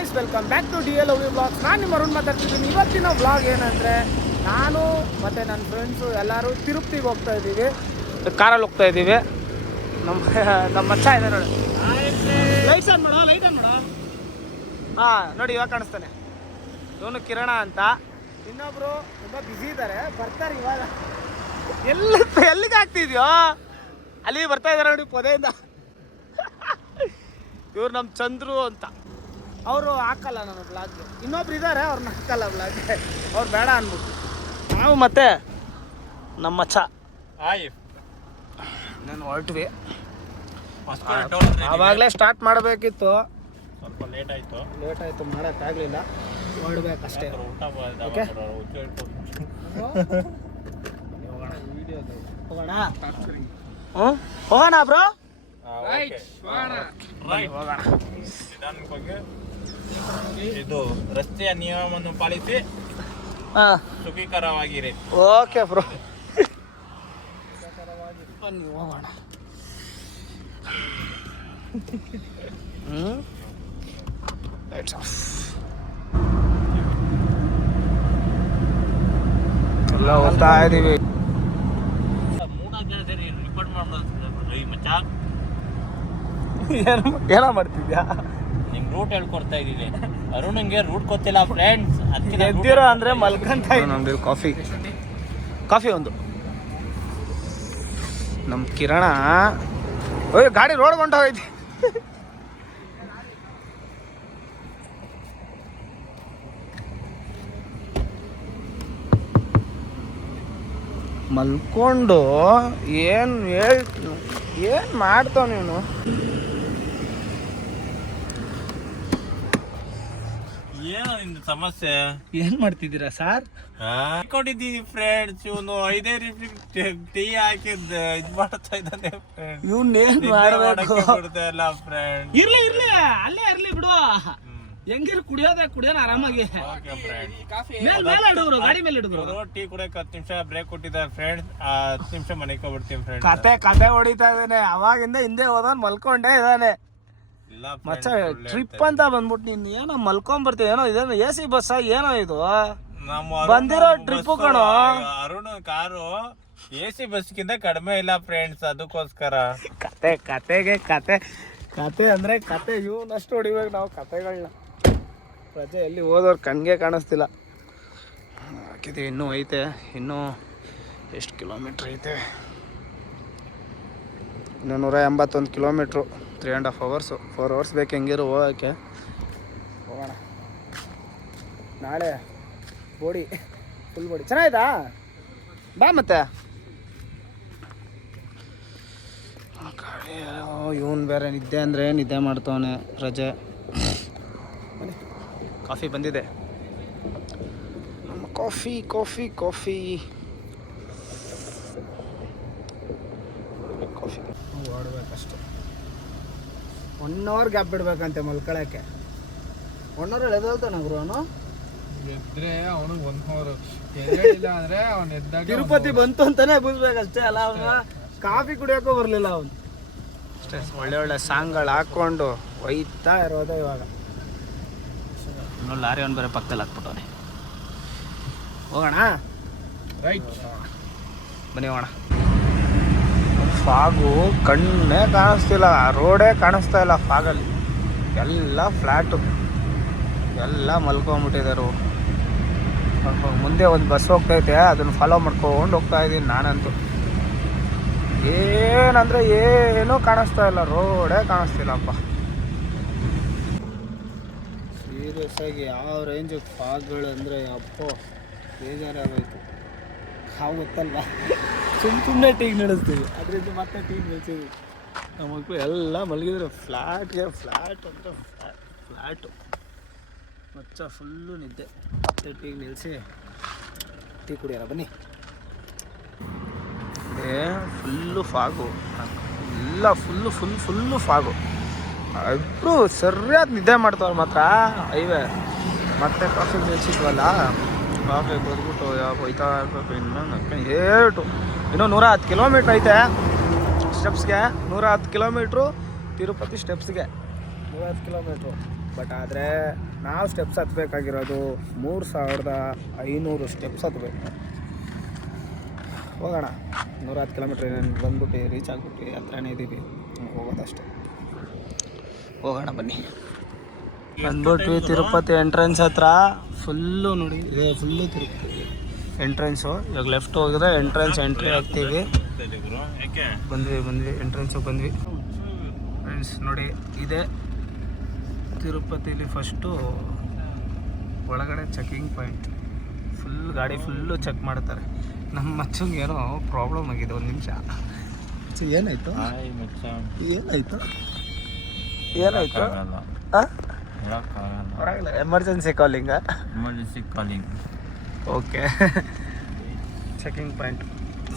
Guys, welcome back to DLOV blogs. ನಾನು ನಿಮ್ಮ ಅರುಣ್ ಮಾತಾಡ್ತಿದ್ದೀನಿ. ಇವತ್ತಿನ ಬ್ಲಾಗ್ ಏನಂದರೆ, ನಾನು ಮತ್ತು ನನ್ನ ಫ್ರೆಂಡ್ಸು ಎಲ್ಲರೂ ತಿರುಪತಿಗೆ ಹೋಗ್ತಾ ಇದ್ದೀವಿ. ಕಾರಲ್ಲಿ ಹೋಗ್ತಾ ಇದ್ದೀವಿ. ನಮ್ಮ ಮಚ್ಚ ಇದೆ ನೋಡಿ. ಲೈಟ್ಸ್ ಆನ್ ಮಾಡೋ, ಲೈಟ್ ಆನ್ ಮಾಡೋ. ಹಾಂ ನೋಡಿ, ಇವಾಗ ಕಾಣಿಸ್ತಾನೆ. ಇವನು ಕಿರಣ ಅಂತ. ಇನ್ನೊಬ್ರು ತುಂಬ ಬ್ಯುಸಿ ಇದ್ದಾರೆ, ಬರ್ತಾರೆ ಇವಾಗ. ಎಲ್ಲಿಗೆ ಆಗ್ತಿದ್ಯೋ ಅಲ್ಲಿ ಬರ್ತಾ ಇದ್ದಾರೆ ನೋಡಿ ಪೊದೆಯಿಂದ. ಇವ್ರು ನಮ್ಮ ಚಂದ್ರು ಅಂತ. ಅವರು ಹಾಕಲ್ಲ ನನ್ನ ಬ್ಲಾಗ್ಗೆ. ಇನ್ನೊಬ್ರು ಇದ್ದಾರೆ, ಅವ್ರನ್ನ ಹಾಕಲ್ಲ ಬ್ಲಾಗ್ಗೆ. ಅವ್ರು ಬೇಡ ಅಂದ್ಬಿಟ್ಟು ನಾವು ಮತ್ತೆ ನಮ್ಮ ಮಚ್ಚ ನಾನು ಹೊರಟ್ವಿ. ಆವಾಗಲೇ ಸ್ಟಾರ್ಟ್ ಮಾಡಬೇಕಿತ್ತು, ಸ್ವಲ್ಪ ಲೇಟ್ ಆಯಿತು ಮಾಡೋಕ್ಕಾಗಲಿಲ್ಲ. ಹೊರಡ್ಬೇಕಷ್ಟೇ. ಓಕೆ, ಹೋಗೋಣ. ಹೋಗೋಣ ಬ್ರೋ. ಇದು ರಸ್ತೆಯ ನಿಯಮವನ್ನು ಪಾಲಿಸಿ ಸುಖೀಕರವಾಗಿರಿ. ಓಕೆ ಬ್ರೋ, ಬನ್ನಿ ಹೋಗೋಣ. Lights off. ಎಲ್ಲ ಹೋಗ್ತಾ ಇದೀವಿ. ಏನೋ ಮಾಡ್ತಿದ್ಯಾ? ನಿಮ್ ರೂಟ್ ಹೇಳ್ಕೊಡ್ತಾ ಇದೀನಿ. ಅರುಣ್ಗೆ ರೂಟ್ ಗೊತ್ತಿಲ್ಲ ಫ್ರೆಂಡ್ಸ್. ಎದ್ದಿರೋ ಅಂದ್ರೆ ಮಲ್ಕಂತ. ನಮ್ದು ಕಾಫಿ ಒಂದು. ನಮ್ ಕಿರಣ ಗಾಡಿ ರೋಡ್ ಹೊಂಟೋಗೈತಿ. ಮಲ್ಕೊಂಡು ಏನು ಮಾಡ್ತಾವ ನೀನು? ಏನೋ ನಿಮ್ದು ಸಮಸ್ಯೆ? ಏನ್ ಮಾಡ್ತಿದ್ದೀರಾ ಸರ್? ಹಾಕೊಂಡಿದ್ದೀವಿ ಫ್ರೆಂಡ್ಸ್. ಇವನು 5 ಟೀ ಹಾಕಿದ್ ಇದ್ ಮಾಡ್ತಾ ಇದ್ದಾನೆ ಫ್ರೆಂಡ್ಸ್. ಇವ್ನೇನ್ ಮಾಡ್ಬೇಕು? ಬಿಡ್ತಾಯಿಲ್ಲ ಫ್ರೆಂಡ್. ಇರ್ಲಿ ಅಲ್ಲೇ ಇರ್ಲಿ ಬಿಡು. ಹೆಂಗಿರು ಕುಡಿಯೋಣ ಆರಾಮಾಗಿ. ಗಾಡಿ ಮೇಲೆ ಇಡಿದ್ರು. ಟೀ ಕುಡಿಯಕ್ಕೆ 10 ನಿಮಿಷ ಬ್ರೇಕ್ ಕೊಟ್ಟಿದ್ದಾರೆ ಫ್ರೆಂಡ್ಸ್. 10 ನಿಮಿಷ ಮನೆಗೆ ಹೋಗ್ಬಿಡ್ತೀವಿ ಫ್ರೆಂಡ್ಸ್. ಕತೆ ಹೊಡಿತಾ ಇದ್ದಾನೆ. ಅವಾಗಿಂದ ಹಿಂದೆ ಹೋದನ್ ಮಲ್ಕೊಂಡೇ ಇದ್ದಾನೆ. ಮಚ್ಚ ಟ್ರಿಪ್ ಅಂತ ಬಂದ್ಬಿಟ್ಟು ನೀನ್ ಏನೋ ಮಲ್ಕೊಂಡ್ ಬರ್ತೀವಿ. ಏನೋ ಇದೇನು AC ಬಸ್ ಏನೋ ಇದು? ಬಂದಿರೋ ಟ್ರಿಪ್ ಕಣೋ. ಅರುಣ್ ಕಾರು AC ಬಸ್ಗಿಂತ ಕಡಿಮೆ ಇಲ್ಲ ಫ್ರೆಂಡ್ಸ್. ಅದಕ್ಕೋಸ್ಕರ ಕತೆ ಅಂದ್ರೆ ಕತೆ ಇವನಷ್ಟು ಹೊಡಿಬೇಕು ನಾವು ಕತೆಗಳನ್ನ. ರಜೆ ಎಲ್ಲಿ ಹೋದವ್ರು ಕಣ್ಗೆ ಕಾಣಿಸ್ತಿಲ್ಲ. ಹಾಕಿದ್ದೀವಿ. ಇನ್ನೂ ಐತೆ. ಇನ್ನೂ ಎಷ್ಟು ಕಿಲೋಮೀಟ್ರ್ ಐತೆ? ಇನ್ನೂ 181 ಕಿಲೋಮೀಟ್ರು. 3.5 hours. 4 hours ಬೇಕು ಹೆಂಗಿರು ಹೋಗೋಕ್ಕೆ. ಹೋಗೋಣ. ನಾಳೆ ಬೋಡಿ ಫುಲ್ ಬೋಡಿ ಚೆನ್ನಾಯ್ತಾ? ಬಾ ಮತ್ತೆ. ಇವನು ಬೇರೆ ನಿದ್ದೆ ಅಂದರೆ ನಿದ್ದೆ ಮಾಡ್ತವನೆ. ರಜೆ. ಕಾಫಿ ಬಂದಿದೆ. ನಮ್ಮ ಕಾಫಿ ಓಡಬೇಕಷ್ಟೆ. 1 hour ಗ್ಯಾಪ್ ಬಿಡ್ಬೇಕಂತೆ ಮಲ್ಕೊಳಕ್ಕೆ. 1 hour ಎದ್ದೇಳ್ತಾನೆ ಗುರು ಅವನು. ಎದ್ರೆ ಅವನಿಗೆ 1 hour ಇಲ್ಲ ಅಂದ್ರೆ ಅವನು ಎದ್ದಾಗ ತಿರುಪತಿ ಬಂತು ಅಂತಾನೆ ಬುದ್ಬೇಕಷ್ಟೇ ಅಲ್ಲ. ಅವನು ಕಾಫಿ ಕುಡಿಯೋಕ್ಕೂ ಬರಲಿಲ್ಲ ಅವನು. ಅಷ್ಟೇ ಒಳ್ಳೆ ಸಾಂಗ್ಗಳು ಹಾಕ್ಕೊಂಡು ಒಯ್ತಾ ಇರೋದೇ ಇವಾಗ. ಇನ್ನೂ ಲಾರಿ ಅವನು ಬೇರೆ ಪಕ್ಕದಲ್ಲಿ ಹಾಕ್ಬಿಟ್ಟವನೆ. ಹೋಗೋಣ. ರೈಟ್, ಬನ್ನಿ ಹೋಗೋಣ. ಫಾಗು ಕಣ್ಣೇ ಕಾಣಿಸ್ತಿಲ್ಲ, ರೋಡೇ ಕಾಣಿಸ್ತಾ ಇಲ್ಲ ಫಾಗಲ್ಲಿ. ಎಲ್ಲ ಫ್ಲ್ಯಾಟು, ಎಲ್ಲ ಮಲ್ಕೊಂಬಿಟ್ಟಿದ್ದಾರೆ. ಮುಂದೆ ಒಂದು ಬಸ್ ಹೋಗ್ತೈತೆ, ಅದನ್ನು ಫಾಲೋ ಮಾಡ್ಕೊಂಡು ಹೋಗ್ತಾ ಇದ್ದೀನಿ ನಾನಂತೂ. ಏನಂದರೆ ಏನೂ ಕಾಣಿಸ್ತಾ ಇಲ್ಲ, ರೋಡೇ ಕಾಣಿಸ್ತಿಲ್ಲಪ್ಪ. ಸೀರಿಯಸ್ ಆಗಿ ಯಾವ ರೇಂಜಿಗೆ ಫಾಗ್ಗಳು ಅಂದರೆ ಅಪ್ಪೋ ಬೇಜಾರಾಗೋಯ್ತು. ನಾವು ಗೊತ್ತಲ್ವ, ಸುಮ್ಮನೆ ಟೀಗೆ ನಡೆಸ್ತೀವಿ, ಅದರಿಂದ ಮತ್ತೆ ಟೀಗೆ ನಿಲ್ಸಿದ್ವಿ. ನಮ್ಮ ಮಕ್ಕಳು ಎಲ್ಲ ಮಲಗಿದ್ರು. ಫ್ಲ್ಯಾಟ್ ಅಂದರೆ ಫ್ಲ್ಯಾಟು. ಮಚ್ಚ ಫುಲ್ಲು ನಿದ್ದೆ. ಮತ್ತೆ ಟೀಗೆ ನಿಲ್ಲಿಸಿ ಟೀ ಕುಡಿಯೋಣ ಬನ್ನಿ. ಫುಲ್ಲು ಫಾಗು, ಎಲ್ಲ ಫುಲ್ಲು ಫಾಗು. ಇಬ್ಬರು ಸರಿಯಾದ ನಿದ್ದೆ ಮಾಡ್ತಾವ್ರು ಮಾತ್ರ. ಹೈವೇ ಮತ್ತೆ ಕಾಫಿ ನಿಲ್ಸಿದ್ವಲ್ಲ, ಕಾಫಿ ಕೊದ್ಬಿಟ್ಟು ಹೋಯ್ತಾ ಇರಬೇಕು. ಇನ್ನೂ 110 ಕಿಲೋಮೀಟ್ರ್ ಐತೆ ಸ್ಟೆಪ್ಸ್ಗೆ. 110 ಕಿಲೋಮೀಟ್ರು ತಿರುಪತಿ ಸ್ಟೆಪ್ಸ್ಗೆ. 110 ಕಿಲೋಮೀಟ್ರು. ಬಟ್ ಆದರೆ ನಾವು ಸ್ಟೆಪ್ಸ್ ಹತ್ತಬೇಕಾಗಿರೋದು 3500 ಸ್ಟೆಪ್ಸ್ ಹತ್ತಬೇಕು. ಹೋಗೋಣ, 110 ಕಿಲೋಮೀಟ್ರ್ ಬಂದ್ಬಿಟ್ಟು ರೀಚ್ ಆಗಿಬಿಟ್ಟು ಹತ್ರನೇ ಇದ್ದೀವಿ, ಹೋಗೋದಷ್ಟೇ. ಹೋಗೋಣ ಬನ್ನಿ. ಬಂದ್ಬಿಟ್ವಿ ತಿರುಪತಿ ಎಂಟ್ರೆನ್ಸ್ ಹತ್ರ. ಫುಲ್ಲು ನೋಡಿ, ಇದೆ ಫುಲ್ಲು ತಿರುಪತಿ ಎಂಟ್ರೆನ್ಸು. ಇವಾಗ ಲೆಫ್ಟ್ ಹೋಗಿದ್ರೆ ಎಂಟ್ರಿ ಆಗ್ತೀವಿ. ಬಂದ್ವಿ ಎಂಟ್ರೆನ್ಸಿಗೆ ಬಂದ್ವಿ ಫ್ರೆಂಡ್ಸ್. ನೋಡಿ, ಇದೆ ತಿರುಪತಿಲಿ ಫಸ್ಟು ಒಳಗಡೆ ಚೆಕಿಂಗ್ ಪಾಯಿಂಟ್. ಗಾಡಿ ಫುಲ್ಲು ಚೆಕ್ ಮಾಡ್ತಾರೆ. ನಮ್ಮ ಮಚ್ಚಂಗೆ ಏನೋ ಪ್ರಾಬ್ಲಮ್ ಆಗಿದೆ. ಒಂದು ನಿಮಿಷ, ಏನಾಯಿತು? Emergency calling. Okay, checking point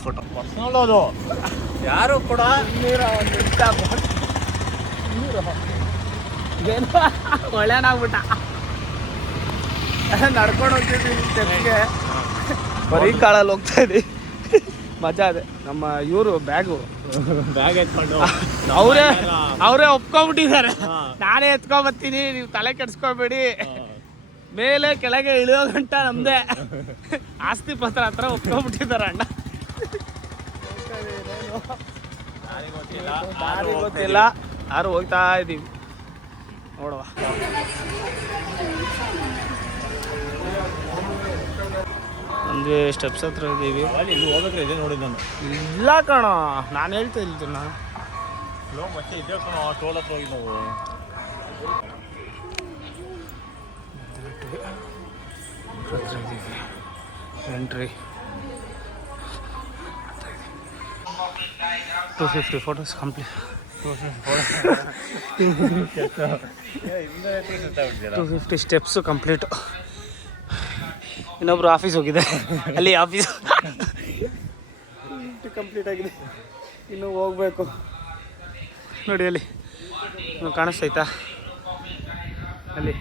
photo ನೋಡೋದು ಯಾರು ಕೂಡ ನೀರು ಏನು ಒಳ್ಳೆನಾಗ್ಬಿಟ್ಟ. ನಡ್ಕೊಂಡು ಹೋಗ್ತಿದ್ವಿ ಸ್ಟೆಪ್ಗೆ, ಬರೀ ಕಾಳಲ್ಲಿ ಹೋಗ್ತಾ ಇದ್ವಿ. ಮಜಾ ಅದೇ. ನಮ್ಮ ಇವರು ಬ್ಯಾಗ್ ಎತ್ಕೊಂಡು ಅವರೇ ಒಪ್ಕೊಂಡ್ಬಿಟ್ಟಿದ್ದಾರೆ. ನಾನೇ ಎತ್ಕೊಂಬತ್ತೀನಿ, ನೀವು ತಲೆ ಕೆಡ್ಸ್ಕೊಬೇಡಿ, ಮೇಲೆ ಕೆಳಗೆ ಇಳಿಯೋ ಗಂಟ ನಮ್ದೇ. ಆಸ್ತಿ ಪತ್ರ ಹತ್ರ ಒಪ್ಕೊಂಡ್ಬಿಟ್ಟಿದ್ದಾರೆ ಅಣ್ಣ. ಗೊತ್ತಿಲ್ಲ, ಯಾರು ಹೋಗ್ತಾ ಇದ್ದೀವಿ ನೋಡುವ. ಒಂದು ಸ್ಟೆಪ್ಸ್ ಹತ್ರ ಇದ್ದೀವಿ. ಹೋಗ್ಬೇಕ್ರೆ ನೋಡಿ ನಾನು ಇಲ್ಲ ಕಣ, ನಾನು ಹೇಳ್ತಾ ಇಲ್ತೀನಿ. ನಾನು ಮತ್ತೆ ಇದೇ ಕಣ ಟೋಲ್ ಹತ್ರ ಹೋಗಿ ನಾವು entry 250 photos complete. 250 steps complete. ಇನ್ನೊಬ್ರು ಆಫೀಸ್ ಹೋಗಿದೆ, ಅಲ್ಲಿ ಆಫೀಸ್ ಕಂಪ್ಲೀಟ್ ಆಗಿದೆ. ಇನ್ನೂ ಹೋಗ್ಬೇಕು ನೋಡಿ, ಅಲ್ಲಿ ಕಾಣಿಸ್ತೈತಾ? ಅಲ್ಲಿ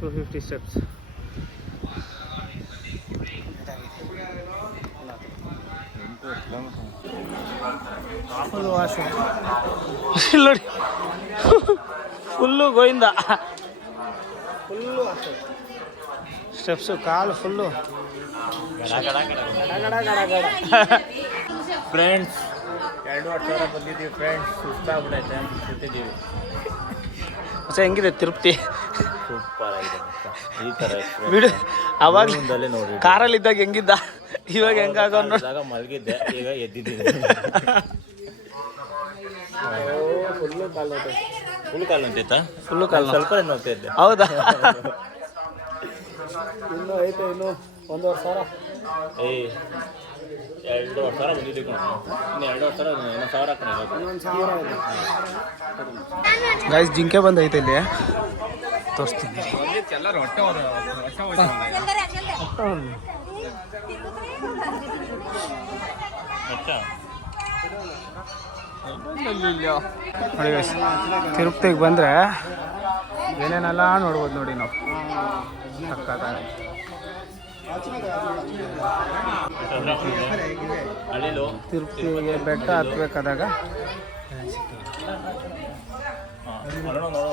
250 ಸ್ಟೆಪ್ಸ್. ನೋಡಿ, ಫುಲ್ಲು ಗೋಯಿಂದ, ಫುಲ್ಲು ಸ್ಟೆಪ್ಸು, ಕಾಲು ಫುಲ್ಲು. ಫ್ರೆಂಡ್ಸ್ 2,500 ಬಂದಿದ್ದೀವಿ ಫ್ರೆಂಡ್ಸ್. ಸುಸ್ತಾಗ್ಬಿಟ್ಟೈತೆ, ಕೂತಿದ್ದೀವಿ. ಹೊಸ ಹೆಂಗಿದೆ ತಿರುಪತಿ? ಸೂಪರ್ ಆಗಿದೆ. ಈ ಥರ ಬಿಡು, ಅವಾಗ ನೋಡಿ ಕಾರಲ್ಲಿದ್ದಾಗ ಹೆಂಗಿದ್ದ, ಇವಾಗ ಹೆಂಗಾಗ ಮಲಗಿದ್ದೆ, ಈಗ ಎದ್ದಿದ್ದೀನಿ. ಫುಲ್ ಕಾಲು ಅಂತೈತಾ? ಫುಲ್ಲು ಕಾಲು ಸ್ವಲ್ಪ ನೋಡ್ತಾ ಇದ್ದೆ. ಹೌದಾ? ಇನ್ನೂ ಐತೆ, ಇನ್ನೂ 1,500. 2,500 ಬಂದಿದ್ದೀವಿ ಕಣ. ಇನ್ನು 2,500 ಗೈಸ್, ಜಿಂಕೆ ಬಂದೈತೆ ಇಲ್ಲಿ, ತೋರಿಸ್ತೀನಿ. ನೋಡಿ ಗೈಸ್, ತಿರುಪತಿಗೆ ಬಂದರೆ ಏನೇನೆಲ್ಲ ನೋಡ್ಬೋದು ನೋಡಿ ನಾವು. ತಿರುಪತಿಗೆ ಬೆಟ್ಟ ಹತ್ಬೇಕಾದಾಗ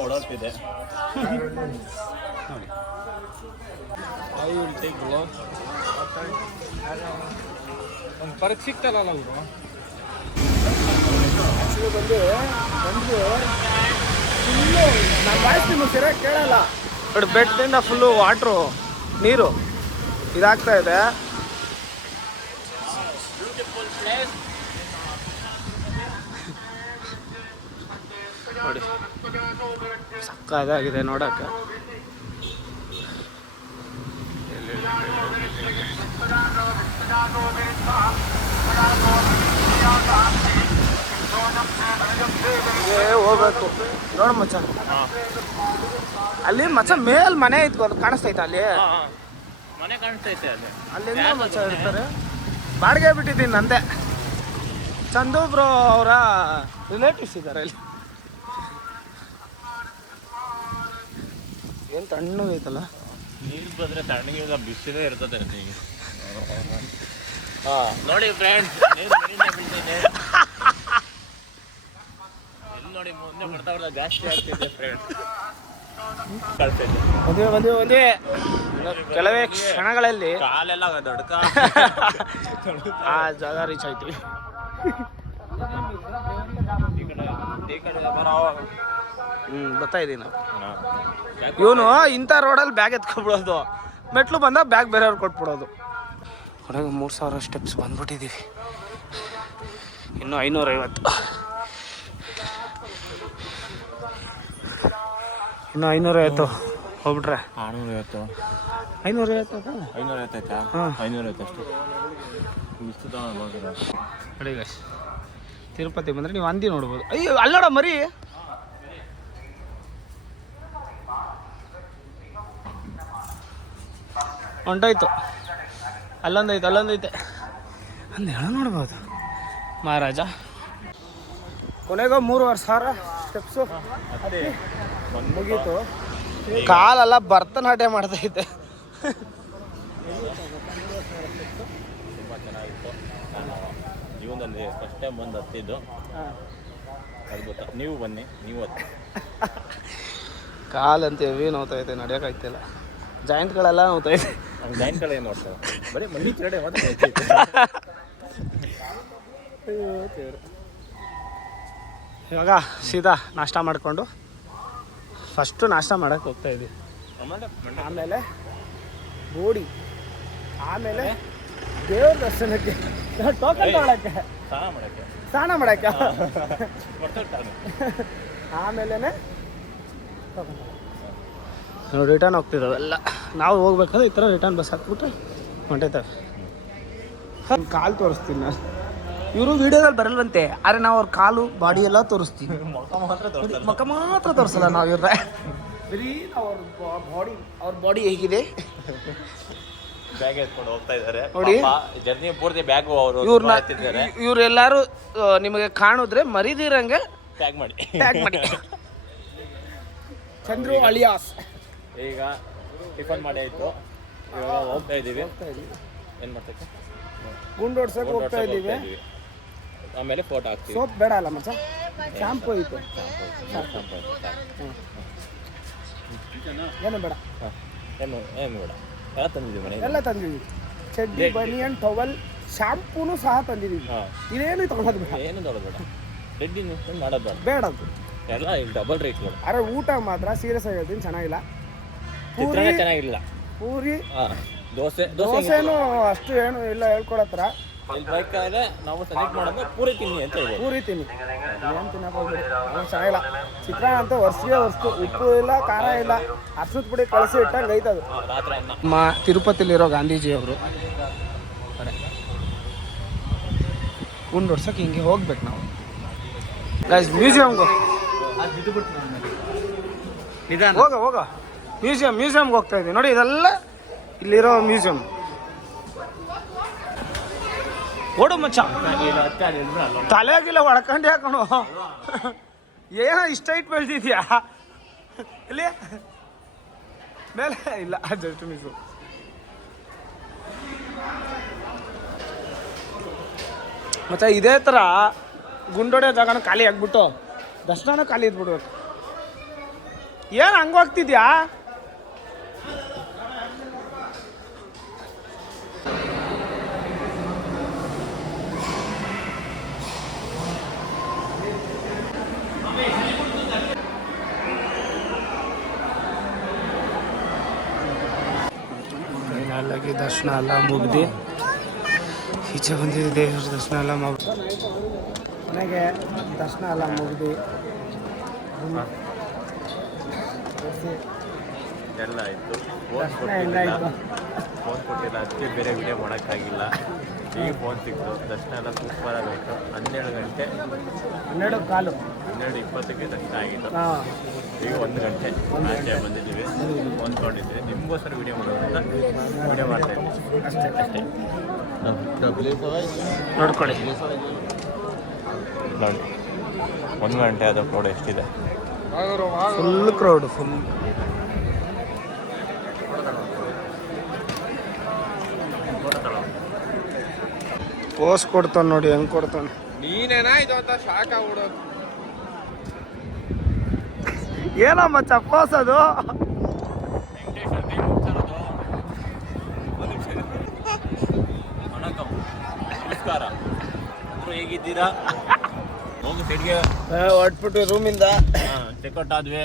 ಓಡಾಡ್ತಿದೆ. ಒಂದು ಪರಕ್ ಸಿಗ್ತಲ್ಲ ಅವರು. ಬಂದು ಫುಲ್ಲು ನನ್ನ ವಾಯ್ಸ್ ನಿಮಗೆ ಸರಿಯಾಗಿ ಕೇಳಲ್ಲ. ಬಟ್ ಬೆಟ್ಟದಿಂದ ಫುಲ್ಲು ವಾಟ್ರು, ನೀರು ಇದಾಗ್ತಾ ಇದೆ. ನೋಡಿ, ಸಕ್ಕದಾಗಿದೆ ನೋಡೋಕ್ಕೆ. ಹೋಗ್ಬೇಕು ನೋಡ ಮಚ್ಚ. ಅಲ್ಲಿ ಮಚ್ಚ ಮೇಲ್ ಮನೆ ಇತ್ತು, ಅದು ಕಾಣಿಸ್ತೈತೆ ಅಲ್ಲಿ. ಮನೆ ಕಾಣಿಸ್ತೈತೆ ಅಲ್ಲಿ. ಅಲ್ಲಿಂದ ಮಚ್ಚ ಇರ್ತಾರೆ. ಬಾಡಿಗೆ ಬಿಟ್ಟಿದ್ದೀನಿ ನಂದೆ. ಚಂದು ಬ್ರೋ ಅವರ ರಿಲೇಟಿವ್ಸ್ ಇದ್ದಾರೆ ಅಲ್ಲಿ. ಏನು ತಣ್ಣಗೈತಲ್ಲ ನೀರು ಬಂದರೆ ತಣ್ಣಗೆ ಬಿಸಿಲೇ ಇರ್ತದೆ. ಹಾಂ ನೋಡಿ ಫ್ರೆಂಡ್ಸ್, ಬೀಳ್ತೈತೆ ಎಲ್ಲಿ ನೋಡಿ ಮುಂದೆ ಬರ್ತಾ ಜಾಸ್ತಿ ಆಗ್ತಿದೆ ಫ್ರೆಂಡ್ಸ್. ಒಂದೇ ಕೆಲವೇ ಕ್ಷಣಗಳಲ್ಲಿ ಕಾಲೆಲ್ಲ ದೊಡ್ಡ ಆ ಜಾಗ ರೀಚ್ ಆಯ್ತೀವಿ. ಬರ್ತಾ ಇದೀವಿ ನಾವು. ಇವನು ಇಂಥ ರೋಡಲ್ಲಿ ಬ್ಯಾಗ್ ಎತ್ಕೊಬಿಡೋದು, ಮೆಟ್ಲು ಬಂದಾಗ ಬ್ಯಾಗ್ ಬೇರೆಯವ್ರು ಕೊಟ್ಬಿಡೋದು. ಕೊನೆಗೆ 3000 ಸ್ಟೆಪ್ಸ್ ಬಂದ್ಬಿಟ್ಟಿದ್ದೀವಿ. ಇನ್ನು 550. ಇನ್ನು 550 ಹೋಗ್ಬಿಟ್ರೆ 550 ನೋಡಿ ಗೈಸ್. ತಿರುಪತಿ ಬಂದರೆ ನೀವು ಹಂದಿ ನೋಡ್ಬೋದು. ಅಯ್ಯೋ ಅಲ್ಲೋಡ ಮರಿ. ಹೊಂಟೋಯ್ತು. ಅಲ್ಲೊಂದೈತೆ ಅಂದು ಹೇಳ ನೋಡ್ಬೋದು ಮಹಾರಾಜ. ಕೊನೆಗೂ 3000 ಸ್ಟೆಪ್ಸು ಮುಗೀತು. ಕಾಲೆಲ್ಲ ಭರತನಾಟ್ಯ ಮಾಡ್ತೈತೆ. ಜೀವನದಲ್ಲಿ ಫಸ್ಟ್ ಟೈಮ್ ಬಂದು ಹತ್ತಿದ್ದು ಅದ್ಭುತ. ನೀವು ಬನ್ನಿ, ನೀವು ಹತ್ತಿ. ಕಾಲಂತ ಹೆವಿ ನೋವ್ತೈತೆ, ನಡೆಯೋಕ್ಕಾಗ್ತಿಲ್ಲ. ಜಾಯಿಂಟ್ಗಳೆಲ್ಲ ನೋವ್ತೈತೆ. ಜಾಯಿಂಟ್ಗಳು ಏನು ನೋಡ್ತಾರೆ, ಬರೀ ಮಂಡಿ ಕೆರಡೆ ಮಾತ್ರ. ಇವಾಗ ಸೀದಾ ನಾಷ್ಟ ಮಾಡಿಕೊಂಡು ಫಸ್ಟು ನಾಷ್ಟ ಮಾಡೋಕ್ಕೆ ಹೋಗ್ತಾಯಿದ್ವಿ. ಆಮೇಲೆ ಗೋಡಿ, ಆಮೇಲೆ ದೇವ್ರ ದರ್ಶನಕ್ಕೆ, ಟೋಕನ್ ತಗೊಳಕ್ಕೆ, ಸ್ನಾನ ಮಾಡೋಕ್ಕೆ, ಆಮೇಲೆ ನಾವು ರಿಟರ್ನ್ ಹೋಗ್ತಿದ್ದಾವೆಲ್ಲ. ನಾವು ಹೋಗ್ಬೇಕಾದ್ರೆ ಈ ಥರ ರಿಟರ್ನ್ ಬಸ್ ಹಾಕ್ಬಿಟ್ರೆ ಹೊಂಟೈತವೆ. ಕಾಲು ತೋರಿಸ್ತೀನಿ ನಾನು. ಇವರು ವೀಡಿಯೋದಲ್ಲಿ ಬರಲ್ವಂತೆ, ಆದರೆ ನಾವು ಅವ್ರ ಕಾಲು ಬಾಡಿ ಎಲ್ಲ ತೋರಿಸ್ತೀವಿ. ಮುಖ ಮಾತ್ರ ತೋರಿಸಲ್ಲ ನಾವು ಇವ್ರ. ಬರೀ ಅವ್ರ ಬಾಡಿ ಹೇಗಿದೆ ಬ್ಯಾಗ್ ಎತ್ಕೊಂಡು ಹೋಗ್ತಾ ಇದ್ದಾರೆ ನೋಡಿ. ಜರ್ನಿ ಪೂರ್ತಿ ಬ್ಯಾಗು ಅವರು ಇವರೆಲ್ಲರೂ ನಿಮಗೆ ಕಾಣಿದ್ರೆ ಮರಿದಿರಂಗೆ ಟ್ಯಾಗ್ ಮಾಡಿ. ಚಂದ್ರು ಅಲಿಯಾಸ್. ಈಗ ಟಿಫನ್ ಮಾಡಿ ಆಯಿತು, ಇವಾಗ ಹೋಗ್ತಾ ಇದ್ದೀವಿ. ಏನು ಮಾಡ್ತೈತೆ, ಗುಂಡೋಡ್ಸಕ್ಕೆ ಹೋಗ್ತಾ ಇದ್ದೀವಿ. ಆಮೇಲೆ ಫೋಟೋ ಹಾಕ್ತೀವಿ. ಸೋಪ್ ಬೇಡ ಅಲ್ಲ ಮಚ್ಚ, ಶಾಂಪು ಐತೆ. ಏನು ಬೇಡ, ಏನು ಬೇಡ, ಎಲ್ಲ ತಂದಿದ್ದೀವಿ ಮನೆ, ಎಲ್ಲ ತಂದಿದ್ದೀವಿ. ಚಡ್ಡಿ, ಬನಿಯನ್, ಟವಲ್, ಶಾಂಪೂನು ಸಹ ತಂದಿದ್ದೀವಿ. ಇದೇನು ತಗೊಳ್ಳೋದು ಬೇಡ, ಏನು ತೊಗೊಳೋದು ಬೇಡ. ರೆಡ್ಡಿ ಮಾಡೋದು ಬೇಡ, ಬೇಡದು ಎಲ್ಲ ಈಗ ಡಬಲ್ ರೇಟ್ಗಳು. ಅರೆ ಊಟ ಮಾತ್ರ ಸೀರಿಯಸ್ ಆಗಿ ಹೇಳ್ತೀನಿ, ಚೆನ್ನಾಗಿಲ್ಲ. ಚಿತ್ರಾನ್ನ ಚೆನ್ನಾಗಿಲ್ಲ. ಪೂರಿ, ದೋಸೆನೂ ಅಷ್ಟು ಏನು ಇಲ್ಲ ಹೇಳ್ಕೊಡತ್ರ. ಇಲ್ಲಿ ಬೇಕಾದ್ರೆ ನಾವು ಸಜೆಕ್ಟ್ ಮಾಡೋದು ಪೂರಿ ತಿನ್ನಿ ಅಂತ ಹೇಳ್ಬೋದು. ಪೂರಿ ತಿನ್ನಿ, ಏನು ತಿನ್ನಕ್ಕೆ ಹೋಗ್ಬೇಡಿ, ಅದು ಚೆನ್ನಾಗಿಲ್ಲ. ಚಿತ್ರಾನ್ನ ಅಂತ ವರ್ಷಗೆ ಉಪ್ಪು ಇಲ್ಲ, ಖಾರ ಇಲ್ಲ, ಅರ್ಶದ ಪುಡಿ ಕಳಿಸಿ ಇಟ್ಟಂಗೆ ಐತದು. ರಾತ್ರಿ ಅನ್ನ. ನಮ್ಮ ತಿರುಪತಿಲಿರೋ ಗಾಂಧೀಜಿಯವರು ಗುಂಡು ಹೊಡ್ಸಕ್ಕೆ ಹಿಂಗೆ ಹೋಗ್ಬೇಕು ನಾವು. ಗೈಸ್ ಮ್ಯೂಸಿಯಮ್ಗೆ ಹೋಗ ಮ್ಯೂಸಿಯಮ್ಗೆ ಹೋಗ್ತಾ ಇದ್ದೀವಿ ನೋಡಿ. ಇದೆಲ್ಲ ಇಲ್ಲಿರೋ ಮ್ಯೂಸಿಯಂ. ಓಡು ಮಚ್ಚ, ತಲೆಯಾಗಿಲ್ಲ ಹೊಡ್ಕೊಂಡು ಯಾಕಣು. ಏನೋ ಇಷ್ಟ ಇಟ್ಟು ಬೆಳೆದಿದ್ಯಾ ಇಲ್ಲಿ ಮೇಲೆ ಇಲ್ಲ, ಜಸ್ಟ್ ಮಿಸು. ಮತ್ತೆ ಇದೇ ಥರ ಗುಂಡೊಡೆಯೋ ಜಾಗನ ಖಾಲಿ ಆಗ್ಬಿಟ್ಟು ದರ್ಶನ ಖಾಲಿ ಇದ್ಬಿಡ್ಬೇಕು. ಏನು ಹಂಗೆ ಹೋಗ್ತಿದ್ಯಾ? ಫೈನಲಾಗಿ ದರ್ಶನ ಎಲ್ಲ ಮುಗ್ದು ಈಚೆ ಬಂದಿದೆ. ದೇವ್ರ ದರ್ಶನ ಎಲ್ಲ ಮನೆಗೆ ದರ್ಶನ ಎಲ್ಲ ಮುಗ್ದು ಎಲ್ಲ ಆಯಿತು. ದರ್ಶನ ಹೆಂಗಾಯ್ತು? ಫೋನ್ ಕೊಟ್ಟಿಲ್ಲ, ಅದಕ್ಕೆ ಬೇರೆ ವಿಡಿಯೋ ಮಾಡೋಕ್ಕಾಗಿಲ್ಲ. ಈಗ ಫೋನ್ ಸಿಕ್ತು, ದರ್ಶನ ಎಲ್ಲ ಸೂಪರ್ ಆಗೋಯ್ತು. 12 ಗಂಟೆ 12:20ಕ್ಕೆ ದರ್ಶನ ಆಗಿತ್ತು. ಈಗ 1 ಗಂಟೆ ಆಚೆ ಬಂದಿದ್ದೀವಿ, ಫೋನ್ ತೊಗೊಂಡಿದ್ವಿ. ನಿಮಗೋಸ್ಕರ ವಿಡಿಯೋ ಮಾಡೋದ್ರಿಂದ ವಿಡಿಯೋ ಮಾಡ್ತಾ ಇದ್ದೀವಿ ಅಷ್ಟೇ. ನೋಡ್ಕೊಳ್ಳಿ ನೋಡಿ, 1 ಗಂಟೆ ಅದು ಕ್ರೌಡ್ ಎಷ್ಟಿದೆ. Full crowd, full. ಪೋಸ್ ಕೊಡ್ತಾನೆ ನೋಡಿ, ಹೆಂಗೆ ಕೊಡ್ತಾನೆ. ನೀನೇನಾ ಇದು ಅಂತ ಶಾಕ್ ಆಗ್ಬಿಡೋದು. ಏನೋ ಮಚ್ಚ ಪೋಸ್ ಅದು. ವೆಂಕಟೇಶ್ವರ ಕೈ ಮುಗ್ತಿರೋದು. ವಣಕಂ. ನಮಸ್ಕಾರ. ಎಲ್ಲರೂ ಹೇಗಿದ್ದೀರಾ? ಹೋಗಿ ಸೈಡ್ಗೆ ಹೊಟ್ಬಿಟ್ಟು ರೂಮಿಂದ ಚೆಕ್ಔಟ್ ಆದ್ವಿ.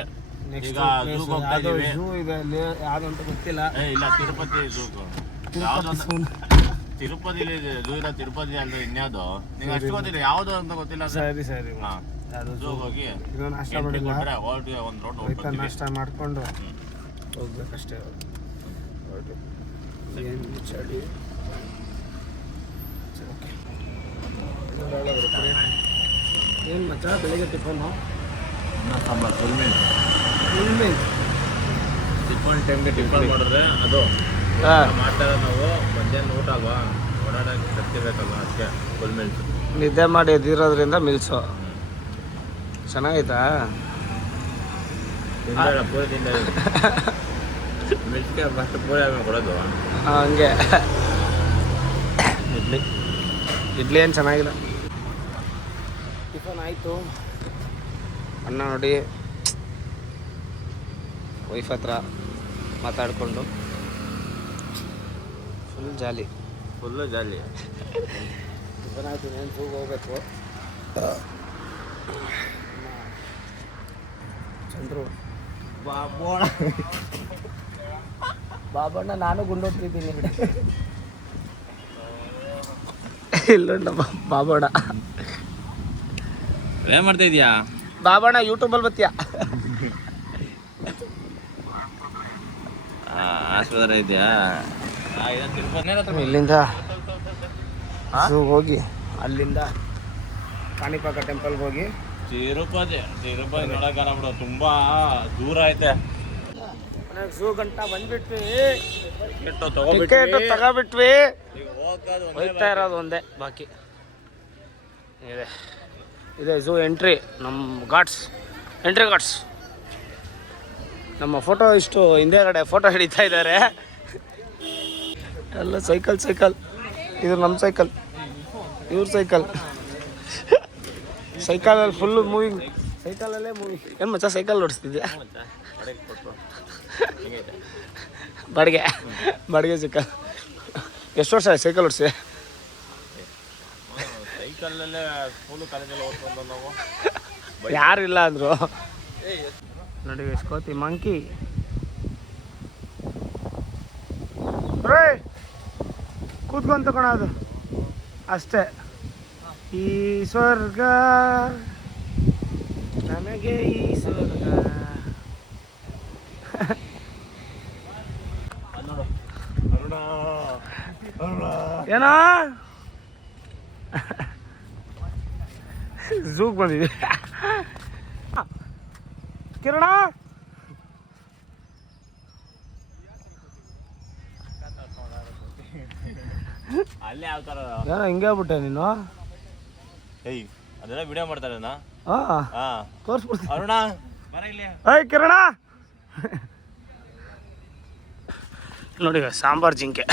ಈಗ ಝೂಗೆ ಹೋಗ್ತಾ ಇದೀವಿ. ಝೂ ಇದೆ ಅಲ್ಲಿ ಯಾವ್ದಂತ ಗೊತ್ತಿಲ್ಲ. ಇಲ್ಲ ತಿರುಪತಿ ಝೂಗೆ. ತಿರುಪತಿಲಿ ಝೂ ಇಲ್ಲ, ತಿರುಪತಿ ಅಲ್ಲ ಇನ್ಯಾವುದು ನಿಂಗೆ ಅಷ್ಟು ಗೊತ್ತಿಲ್ಲ ಯಾವುದು ಅಂತ ಗೊತ್ತಿಲ್ಲ. ಸರಿ ಹಾಂ ಝೂಗೆ ಹೋಗಿ ನಾಷ್ಟ ಮಾಡಿಲ್ಲ, ಹೊರಟು ಒಂದು ರೌಂಡ್ ಹೋಗ್ತಾ ನಾಷ್ಟ ಮಾಡಿಕೊಂಡು ಹೋಗ್ಬೇಕಷ್ಟೇ. ಏನು ಚಳಿ. ಏನು ಮಚ್ಚ ಬೆಳಿಗ್ಗೆ ಟಿಫನ್ನು? ಅನ್ನ ಸಾಂಬಾರು ಫುಲ್ ಇಲ್ಮೇ ಟಿಫನ್ ಟೈಮ್ಗೆ ಟಿಫನ್ ಮಾಡಿದ್ರೆ ಅದು ಮಾಡ್ತಾರೆ. ನಾವು ಮಧ್ಯಾಹ್ನ ಊಟ ಅಲ್ವಾ, ಓಡಾಡೋಕ್ಕೆ ತರ್ತಿರ್ಬೇಕಲ್ವ, ಅದಕ್ಕೆ ಫುಲ್ ಮಿಲ್ಸ್. ನಿದ್ದೆ ಮಾಡಿ ಎದ್ದಿರೋದ್ರಿಂದ ಮಿಲ್ಸು ಚೆನ್ನಾಗೈತಾ? ತಿಂದ ಪೂರಿ ತಿಂದ ಮಿಲ್ಸ್ಗೆ ಫಸ್ಟ್ ಪೂರಿ ಆಮೇಲೆ ಕೊಡೋದು. ಹಂಗೆ ಇಡ್ಲಿ ಏನು ಚೆನ್ನಾಗಿಲ್ಲ. ಟಿಫನ್ ಆಯಿತು. ಅನ್ನ ನೋಡಿ ವೈಫ್ ಹತ್ರ ಮಾತಾಡಿಕೊಂಡು ಫುಲ್ ಜಾಲಿ. ಫುಲ್ಲು ಜಾಲಿ. ಟಿಫನ್ ಆಯ್ತು, నేను ಝೂಗೆ ಹೋಗ್ಬೇಕು. ಚಂದ್ರು ಬಾಬಣ್ಣ ನಾನು ಗುಂಡೋಗ್ತಿದ್ದೀನಿ ಬಿಡಿ. ಇಲ್ಲ ನಮ್ಮ ಬಾಬಣ್ಣ. ಏನು ಮಾಡ್ತಾ ಇದೀಯಾ ಬಾಬಣ್ಣ? ಯೂಟ್ಯೂಬಲ್ಲಿ ಬರ್ತೀಯಾ? ಆಸ್ಪತ್ರೆ ಇದೆಯಾ? ಇಲ್ಲಿಂದ ಝೂಗೆ ಹೋಗಿ ಅಲ್ಲಿಂದ ಕಾಣಿಪಾಕ ಟೆಂಪಲ್ಗೆ ಹೋಗಿ ತಿರುಪತಿ ನೋಡೋಕ್ಕಾಗಲ್ಲ ಬಿಡು, ತುಂಬಾ ದೂರ ಐತೆ. ಝೂ ಗಂಟ ಬಂದ್ಬಿಟ್ವಿ, ಟಿಕೆಟ್ ಟಿಕೆಟ್ ತಗೋಬಿಟ್ವಿ. ಹೋಗ್ತಾ ಇರೋದು ಒಂದೇ ಬಾಕಿ ಇದೆ. ಇದೆ ಝೂ ಎಂಟ್ರಿ. ನಮ್ಮ ಎಂಟ್ರಿ ಗಾರ್ಡ್ಸ್ ನಮ್ಮ ಫೋಟೋ ಇಷ್ಟು ಹಿಂದೆಗಡೆ ಫೋಟೋ ಹಿಡಿತಾ ಇದ್ದಾರೆ. ಎಲ್ಲ ಸೈಕಲ್ ಇದು ನಮ್ಮ ಸೈಕಲ್, ಇವ್ರ ಸೈಕಲಲ್ಲಿ ಫುಲ್ಲು ಮೂವಿಂಗ್. ಸೈಕಲಲ್ಲೇ ಮೂವಿ. ಏನು ಮಚ್ಚ ಸೈಕಲ್ ಓಡಿಸ್ತಿದ್ಯಾ? ಬಾಡಿಗೆ ಸೈಕಲ್. ಎಷ್ಟು ವರ್ಷ ಆಯ್ತು ಸೈಕಲ್ ಓಡಿಸಿ? ಸೈಕಲಲ್ಲೇ ಸ್ಕೂಲು ಕಾಲೇಜಲ್ಲಿ ಓದ್ಕೊಂಡು ನಾವು. ಯಾರು ಇಲ್ಲ ಅಂದರು ನೋಡಿ. ಎಸ್ಕೋತಿ ಮಂಕಿ ರೇ ಕೂತ್ಕೊಂತ ಅದು ಅಷ್ಟೇ. ಈ ಸ್ವರ್ಗ ನನಗೆ ಈ ಸ್ವರ್ಗ. ಏನೋ ಝೂಗ್ ಬಂದಿದೆ ಕಿರಣ. ಅಲ್ಲೇ ಯಾವ ಥರ ಏನೋ ಹಿಂಗೆ ಆಗ್ಬಿಟ್ಟೆ ನೀನು. ಏಯ್ ಅದೆಲ್ಲ ವಿಡಿಯೋ ಮಾಡ್ತಾರೆ ಹಾಂ ತೋರಿಸ್ಬಿಡ್ತೀನಿ. ಅರುಣ ಬರ ಇಲ್ಲಿ. ಏಯ್ ಕಿರಣ ನೋಡಿ ಸಾಂಬಾರು ಜಿಂಕೆ.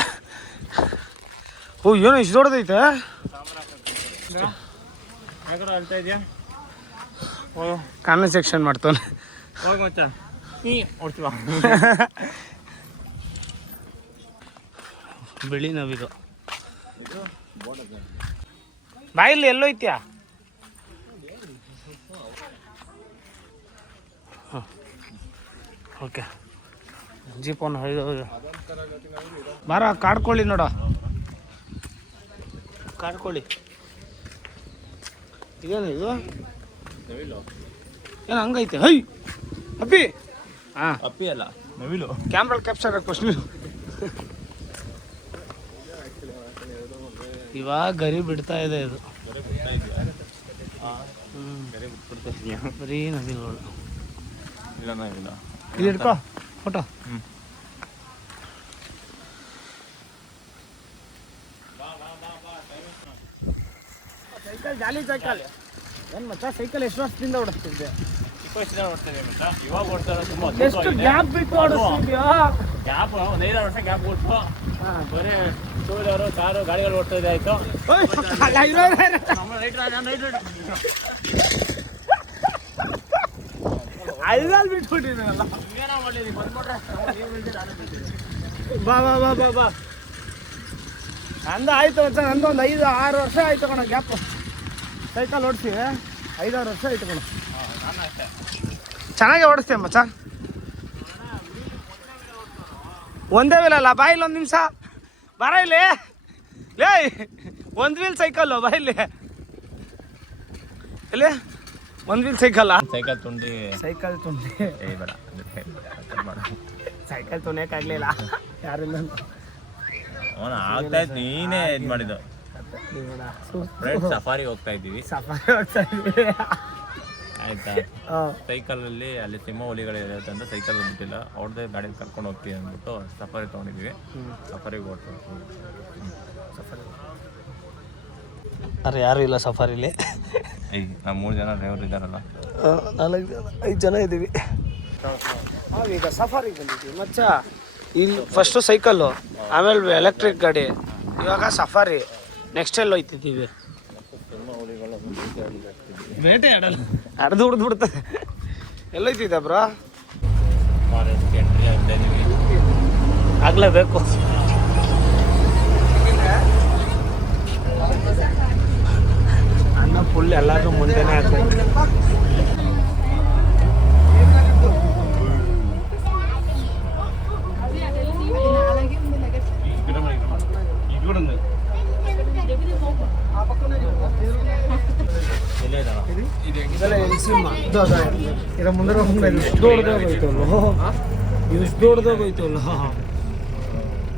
ಓ ಏನೋ ಇಷ್ಟು ದೊಡ್ಡದೈತೆ. ಅಳ್ತಾ ಇದೆಯಾ? ಕಾಮೆಂಟ್ ಸೆಕ್ಷನ್ ಮಾಡ್ತಾನೆ. ಹೋಗಿ ಮಚ್ಚ ಓಡ್ತೀವ. ಬಿಳಿ ನವಿದು ಬಾಯಿಲ್ಲಿ ಎಲ್ಲೋಯ್ತ್ಯಾ? ಓಕೆ ಜೀಪನ್ನು ಹೊಯ್ದು ಬಾರ. ಕಾಡ್ಕೊಳ್ಳಿ ನೋಡ, ಕಾಡ್ಕೊಳ್ಳಿ. ಇದೇನು ಇದು? ಏನು ಹಂಗೈತೆ? ಹೈ ಅಪ್ಪಿ. ಹಾಂ ಅಪ್ಪಿ ಅಲ್ಲ ನವಿಲು. ಕ್ಯಾಮ್ರಲ್ಲಿ ಕ್ಯಾಪ್ಚರ್ ಹಾಕಿ ಫಸ್ಟ್. ಇವಾಗ ಗರಿ ಬಿಡ್ತಾ ಇದೆ ಇದು. ಬರೀ ನವಿಲುಗಳು. ಇದು ಹಿಡ್ಕೋ ಫೋಟೋ. ಸೈಕಲ್ ಜಾಲಿ ಸೈಕಲ್. ಏನು ಮಚ್ಚ ಸೈಕಲ್ ಎಷ್ಟು ವರ್ಷದಿಂದ ಓಡಿಸ್ತಿದ್ದೆ? ಇವಾಗ ಓಡ್ತಾರೆ. ಎಷ್ಟು ಗ್ಯಾಪ್ ಬಿಟ್ಟು ಓಡಿಸ್ತಿದ್ಯಾ? ಗ್ಯಾಪ್ ಒಂದು 5 ವರ್ಷ ಗ್ಯಾಪ್ ಕೊಟ್ಟು ಬರೀ ಟೂ ವೀಲರು ಕಾರು ಗಾಡಿಗಳು ಓಡ್ತಾ ಇದೆ. ಆಯಿತು ಅಲ್ಲಲ್ಲಿ ಬಿಟ್ಬಿಟ್ಟಿದ್ದೀನಲ್ಲ. ಬಾ ಬಾ ಬಾ ಬಾ ಬಾ. ನಂದು ಆಯ್ತು ಮಚ್ಚ, ನಂದು ಒಂದು 5-6 ವರ್ಷ ಆಯ್ತು ಕಣ ಗ್ಯಾಪ್. ಸೈಕಲ್ ಓಡಿಸಿ 5-6 ವರ್ಷ ಆಯ್ತು ಕಣ. ಚೆನ್ನಾಗಿ ಓಡಿಸ್ತೇವೆ ಮಚ್ಚ. ಒಂದೇ ವೀಲ್ ಅಲ್ಲ, ಬಾ ಇಲ್ಲಿ 1 ನಿಮಿಷ ಬರ ಇಲ್ಲಿ. ಲೇ 1 ವೀಲ್ ಸೈಕಲ್ಲು, ಬಾ ಇಲ್ಲಿ. ಇಲ್ಲಿ 1 ವೀಲ್ ಸೈಕಲ್ಲ. ಸೈಕಲ್ ತುಂಡಿ ಬೇಡ, ಸೈಕಲ್ ತುಣಿಯಕ್ಕಾಗಲಿಲ್ಲ ಯಾರಿಂದ. ಅವನು ಆಗ್ತಾ ಇತ್ತು, ನೀನೇ ಇದು ಮಾಡಿದ್ದು. ಫ್ರೆಂಡ್ಸ್ ಸಫಾರಿಗೆ ಹೋಗ್ತಾ ಇದ್ದೀವಿ. ಆಯ್ತಾ, ಸೈಕಲಲ್ಲಿ ಅಲ್ಲಿ ಸಿಂಹ ಹುಲಿಗಳಿರುತ್ತೆ ಅಂತ ಸೈಕಲ್ ಬಿಟ್ಟಿಲ್ಲ, ಅವ್ರದ್ದೇ ಗಾಡಿ ಕರ್ಕೊಂಡು ಹೋಗ್ತೀವಿ ಅಂದ್ಬಿಟ್ಟು ಸಫಾರಿ ತೊಗೊಂಡಿದ್ವಿ. ಸಫಾರಿಗೆ ಓಡ್ತೀವಿ. ಅರೆ ಯಾರು ಇಲ್ಲ ಸಫಾರಿಲಿ. ನಾವು 3 ಜನ ಡ್ರೈವರ್ ಇದ್ದಾರಲ್ಲ, 5 ಜನ ಇದ್ದೀವಿ. ನಾವೀಗ ಸಫಾರಿಗೆ ಬಂದಿದ್ದೀವಿ ಮಚ್ಚ. ಇಲ್ಲಿ ಫಸ್ಟು ಸೈಕಲ್ಲು, ಆಮೇಲೆ ಎಲೆಕ್ಟ್ರಿಕ್ ಗಾಡಿ, ಇವಾಗ ಸಫಾರಿ. ನೆಕ್ಸ್ಟ್ ಎಲ್ಲಿ ಹೋಯ್ತಿದ್ದೀವಿ? ಬೇಟೆ ಆಡಲ್ಲ, ಅಡ್ದು ಹುಡ್ದು ಬಿಡ್ತದೆ. ಎಲ್ಲೋಯ್ತಿದ್ದೆ ಬ್ರೋ? ಫಾರೆಸ್ಟ್ಗೆ ಎಂಟ್ರಿ ಆಗ್ತಾ ಇದ್ದೀವಿ. ಆಗಲೇಬೇಕು. ಅನ್ನ ಫುಲ್ ಎಲ್ಲರೂ ಮುಂದೆನೇ ಹಾಕಿ. ಇದ ಮುಂದೆ ಇಷ್ಟು ದೊಡ್ಡದಾಗೋಯ್ತಲ್ಲ, ಇಷ್ಟು ದೊಡ್ಡದಾಗೋಯ್ತಲ್ಲ.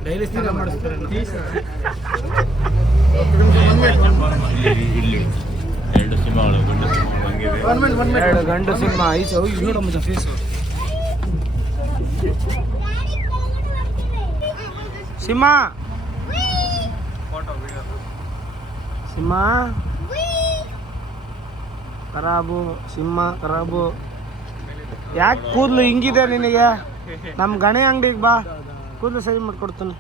ಡೈಲಿ ಸ್ನಾನ ಮಾಡಿಸ್ತಾರೆ. ಇಲ್ಲಿ 2 ಸಿಂಹಗಳು, ಗಂಡು ಸಿಂಹ ಐದು. ಇದು ನೋಡಮ್ಮ ಫೇಸು. ಸಿಂಹ ಸಿಂಹ ಖರಾಬು, ಸಿಂಹ ಖರಾಬು. ಯಾಕೆ ಕೂದಲು ಹಿಂಗಿದೆ ನಿನಗೆ? ನಮ್ಮ ಗಣಿ ಅಂಗಡಿಗೆ ಬಾ, ಕೂದಲು ಸರಿ ಮಾಡಿಕೊಡ್ತಾನೆ.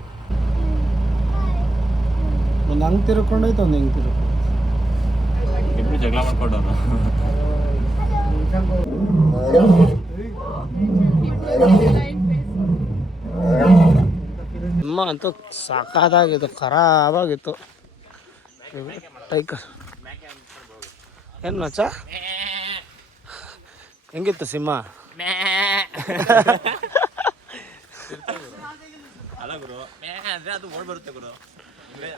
ಒಂದು ಹಂಗೆ ತಿರ್ಕೊಂಡೋಯ್ತು, ಒಂದು ಹಿಂಗೆ ತಿರ್ಕೊಂಡು. ಇಬ್ರು ಜಗಳ ಮಾಡ್ಕೊಂಡವ್ರು. ಸಿಂಹ ಅಂತೂ ಸಾಕಾದಾಗಿತ್ತು, ಖರಾಬಾಗಿತ್ತು. ಟೈಗರ್ ಏನು ಮಚ್ಚ ಹೆಂಗಿತ್ತು ಸಿಂಹ? ಅಲ್ಲ ಗುರು, ಅಂದ್ರೆ ಅದು ಓಡ್ ಬರುತ್ತೆ ಗುರು,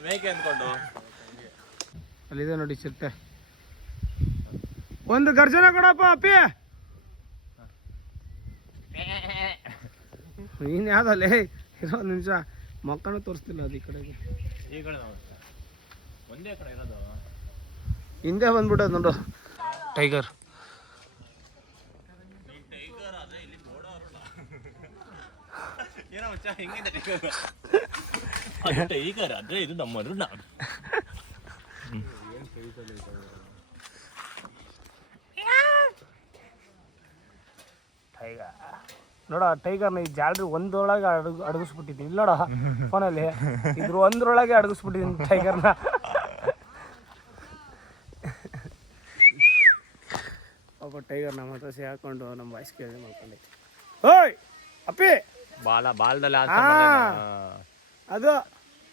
ಮೇಕೆ ಅಂದ್ಕೊಂಡು. ಅಲ್ಲಿದೆ ನೋಡಿ ಚಿರತೆ. ಒಂದು ಗರ್ಜನೆ ಕೊಡಪ್ಪ ಅಪ್ಪಿ. ನೀನು ಯಾವ್ದಲ್ಲೇ ಇರೋ 1 ನಿಮಿಷ ಮಕ್ಕಳು ತೋರಿಸ್ತಿಲ್ಲ ಅದು. ಈ ಕಡೆಗೆ ಈ ಕಡೆ ಒಂದೇ ಕಡೆ ಇರೋದು, ಹಿಂದೆ ಬಂದ್ಬಿಟ್ಟದ ನೋಡು ಟೈಗರ್. ಟೈಗರ್ ಅದೇ ಇದು ನಮ್ಮ ಟೈಗರ್ ನೋಡ. ಟೈಗರ್ನ ಈ ಜಾಲ್ರಿ ಒಂದರೊಳಗೆ ಅಡಗಿಸ್ಬಿಟ್ಟಿದ್ದೀನಿ. ಇಲ್ಲ ನೋಡ ಫೋನಲ್ಲಿ, ಇದ್ರ ಒಂದರೊಳಗೆ ಅಡಗಿಸ್ಬಿಟ್ಟಿದ್ದೀನಿ ಟೈಗರ್ನ. ಒಬ್ಬ ಟೈಗರ್ನ ಮತಸಿ ಹಾಕೊಂಡು ನಮ್ಮ ವಾಯ್ಸ್ ಕೇಳಿ ಮಾಡ್ಕೊಂಡೈತಿ. ಓಯ್ ಅಪ್ಪಿ ಬಾಲದಲ್ಲಿ ಅದು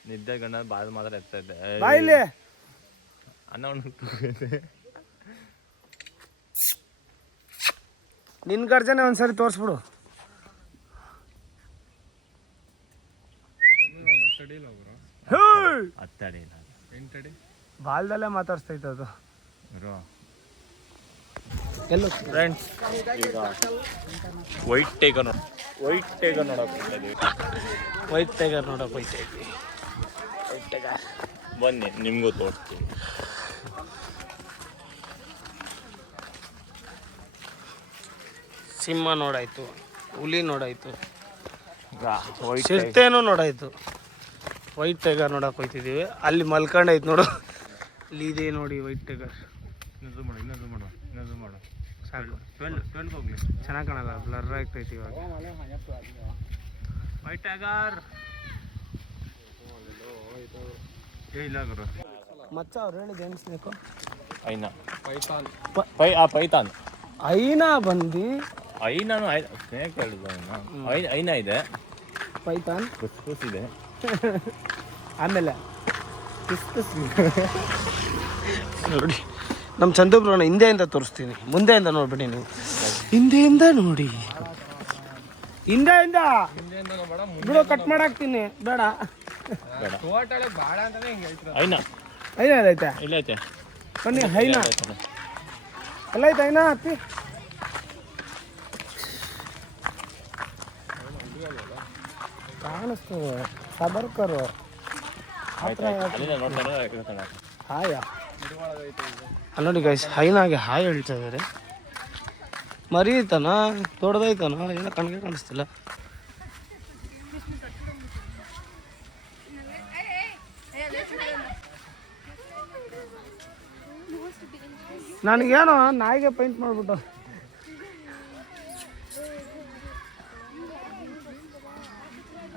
ನಿದ್ದೆ ಗಂಡ ಬಾಲ್ ಮಾತ್ರ ಎತ್ತಾ ಇದ್ದೆ. ಬಾಯಿಲಿ ಅನ್ನ ನಿನ್ ಗರ್ಜನೆ ಒಂದ್ಸರಿ ತೋರಿಸ್ಬಿಡು. ಬಾಲ್ದಲ್ಲೇ ಮಾತಾಡ್ಸ್ತೈತೆ ಅದು. ಎಲ್ಲೋ ಫ್ರೆಂಡ್ಸ್ ಈಗ ವೈಟ್ ಟೈಗರ್ ನೋಡೋಕೆ ವೈಟ್ ಟೈಗರ್ ನೋಡೋಕೆ ಹೋಯ್ತೈತಿ. ವೈಟ್ ಟೈಗರ್ ಬನ್ನಿ ನಿಮಗೂ ತೋರಿಸ್ತೀವಿ. ಸಿಂಹ ನೋಡಾಯ್ತು, ಹುಲಿ ನೋಡಾಯ್ತು, ಚಿರತೆನೂ ನೋಡಾಯ್ತು. ವೈಟ್ ಟೈಗರ್ ನೋಡಕ್ಕೆ ಹೋಗ್ತಿದ್ದೀವಿ. ಅಲ್ಲಿ ಮಲ್ಕೊಂಡೈತೆ ನೋಡು, ಅಲ್ಲಿ ಇದೆ ನೋಡಿ ವೈಟ್ ಟೈಗರ್. ಇನ್ನೊಂದು ಮಾಡು ಸಾಕು, 12 ಹೋಗ್ಲಿ. ಚೆನ್ನಾಗಿ ಕಾಣಲ್ಲ, ಬ್ಲರ್ ಆಗ್ತೈತಿ ಇವಾಗ. ವೈಟ್ ಟೈಗರ್ ಇಲ್ಲ ಗುರು. ಮಚ್ಚ ಅವ್ರು ಹೇಳಿದ ಏನು ಸ್ನೇಕು? ಪೈಥಾನ್ ಐನಾ ಬಂದು ಐನಾನು ಸ್ನೇಕ್ ಹೇಳಿದ್ದು ಐನ ಇದೆ, ಪೈಥಾನ್, ಕುಸ್ ಇದೆ, ಆಮೇಲೆ ನೋಡಿ ನಮ್ಮ ಚಂದ್ರಬ್ರನ ಹಿಂದೆಯಿಂದ ತೋರಿಸ್ತೀನಿ, ಮುಂದೆಯಿಂದ ನೋಡ್ಬಿಡಿ ನೀವು. ಹಿಂದೆಯಿಂದ ನೋಡಿ, ಹಿಂದೆಯಿಂದ ಬಿಡು, ಕಟ್ ಮಾಡಾಕ್ತೀನಿ. ಬೇಡ ಐನಾ ಐನಾ ಎಲ್ಲೈತೆ? ಇಲ್ಲ ಐತೆ ಬನ್ನಿ. ಐನಾ ಎಲ್ಲ ಐತೆ? ಐನಾ ಹತ್ತಿ ಕಾಣಿಸ್ತದೆ. ಸಬರ್ಕರು ಹಾಯ ಅಲ್ಲಿ ನೋಡಿ ಗೈಸ್, ಹೈನಾಗೆ ಹಾಯ್ ಹೇಳ್ತಾ ಇದ್ದಾರೆ. ಮರಿ ಐತನ ದೊಡ್ಡದೈತನ ಏನೋ ಕಣ್ಗೆ ಕಾಣಿಸ್ತಿಲ್ಲ. ನನಗೇನೋ ನಾಯಿಗೆ ಪೇಂಟ್ ಮಾಡ್ಬಿಟ್ಟು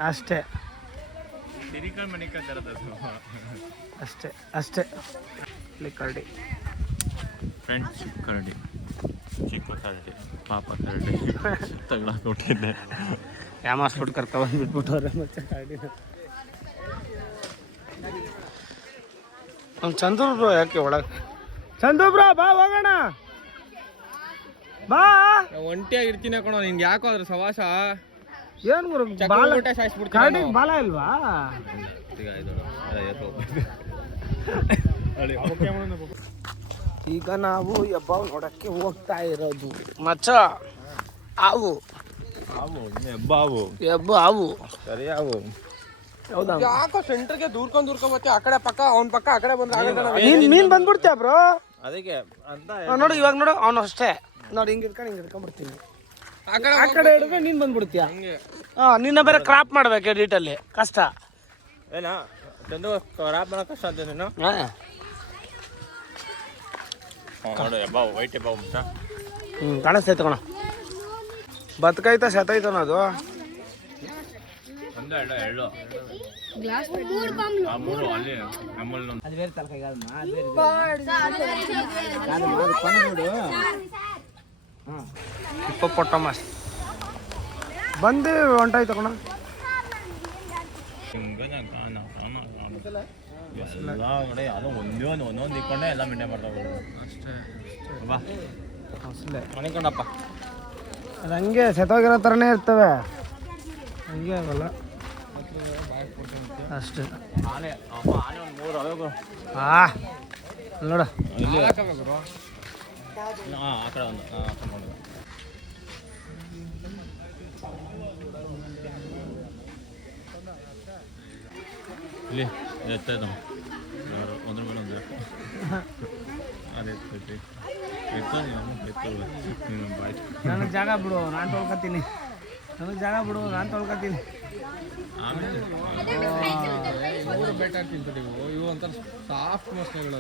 ಅಷ್ಟೇ ಅಷ್ಟೇ ಅಷ್ಟೇ. ಇಲ್ಲಿ ಕರಡಿ, ಫ್ರೆಂಡ್ಸ್ ಕರಡಿ, ಚಿಕ್ಕ ಕರಡಿ, ಪಾಪ ಕರಡಿ ತಗೊಳಕೊಟ್ಟಿದ್ದೆ. ಯಾಮಾಸ್ಬಿಟ್ಟು ಕರ್ಕೊಂಡ್ಬಿಟ್ಬಿಟ್ಟವ್ರೆ ಮತ್ತೆ ಕರಡಿನ. ನಮ್ಮ ಚಂದ್ರು ಬ್ರೋ ಯಾಕೆ ಒಳಗೆ? ಚಂದ್ರು ಬ್ರೋ ಬಾ ಹೋಗೋಣ, ಬಾ. ಒಂಟಿಯಾಗಿರ್ತೀನಿ ಕಣೋ, ನಿನ್ಗೆ ಯಾಕೋ ಅದ್ರ ಸವಾಸ. ಏನು ಗುರು ಕರಡಿ ಬಾಲ ಇಲ್ವಾ? ಈಗ ನಾವು ಹೆಬ್ಬಾವು ನೋಡಕ್ಕೆ ಹೋಗ್ತಾ ಇರೋದು ಮಚ್ಚ. ಹಾವು ಹೆಬ್ಬಾವು, ಹೆಬ್ಬ ಹಾವು ಸರಿ ಹಾವು. ಹೌದಾ? ಯಾಕೋ ಸೆಂಟರ್ಗೆ ದೂರ್ಕೊಂಡ್ ಮತ್ತೆ ಆ ಕಡೆ ಪಕ್ಕ ಅವ್ನ ಪಕ್ಕ ಆ ಕಡೆ ಬಂದ್ರೆ ನೀನ್ ಬಂದ್ಬಿಡ್ತೀಯ ಬ್ರೋ. ಅದಕ್ಕೆ ಅಂತ ನೋಡು ಇವಾಗ ನೋಡು, ಅವನು ಅಷ್ಟೇ ನೋಡಿ, ಹಿಂಗೆ ಹಿಡ್ಕೊಂಡ್ಬಿಡ್ತೀನಿ. ಆ ಕಡೆ ಹಿಡಿದ್ರೆ ನೀನ್ ಬಂದ್ಬಿಡ್ತೀಯ. ನಿನ್ನ ಬೇರೆ ಕ್ರಾಪ್ ಮಾಡ್ಬೇಕು ಎಡಿಟಲ್ಲಿ, ಕಷ್ಟ. ಏನಾ ಚಂದು ರಾಪ್ ಮಾಡೋ ಕಷ್ಟ ಅಂತ ನೀನು? ನೋಡು ಹೆಬ್ಬಾವು, ವೈಟ್ ಹೆಬ್ಬಾವು ಮುಚ್ಚ. ಕಾಣಿಸ್ತೈತೆ ಕಣ. ಬತ್ಕೈತ ಸತೈತನ ಅದು. ಒಂದು ಎಳ್ಳು ಮೂರು ಅಲ್ಲಿ ನಮ್ಮಲ್ಲಿ ಅದು ಬೇರೆ ತಲಕಾಯಿ ಹಿಪ್ಪೋಪೊಟಮಸ್ ಬಂದು ಹೊಂಟಾಯ್ತು ಕಣ. ಎಲ್ಲ ಕಡೆ ಅದು ಒಂದೊಂದು ಇಟ್ಕೊಂಡೆ ಎಲ್ಲ ಮೇಂಟೈನ್ ಮಾಡ್ತಾ ಅಷ್ಟೇ. ಬಾ ಮನೆ ಕೊಂಡಪ್ಪ, ಅದು ಹಂಗೆ ಸೆತೋಗಿರೋ ಥರನೇ ಇರ್ತವೆ, ಹಂಗೆ ಆಗಲ್ಲ ಅಷ್ಟೇ. ಆನೆ ಆನೆ ಒಂದು 3 ಅವಾಗ ನೋಡ ಇಲ್ಲಿ ಆ ಕಡೆ ಒಂದು ಹಾಕೊಂಡು ಇಲ್ಲಿ ಎತ್ತೈತ ಒಂದ್ರ ಮೇಲೆ ಒಂದು ಅದೇ ನನಗೆ ಜಾಗ ಬಿಡು, ನಾನು ತೊಳ್ಕೊತೀನಿ. ನನಗೆ ಜಾಗ ಬಿಡು, ನಾನು ತೊಳ್ಕೊತೀನಿ. ಆಮೇಲೆ ಬೆಟ್ಟ ತಿಂತೀವಿ. ಇವು ಒಂಥರ ಸಾಫ್ಟ್ ಮಸ್ನೆಗಳು.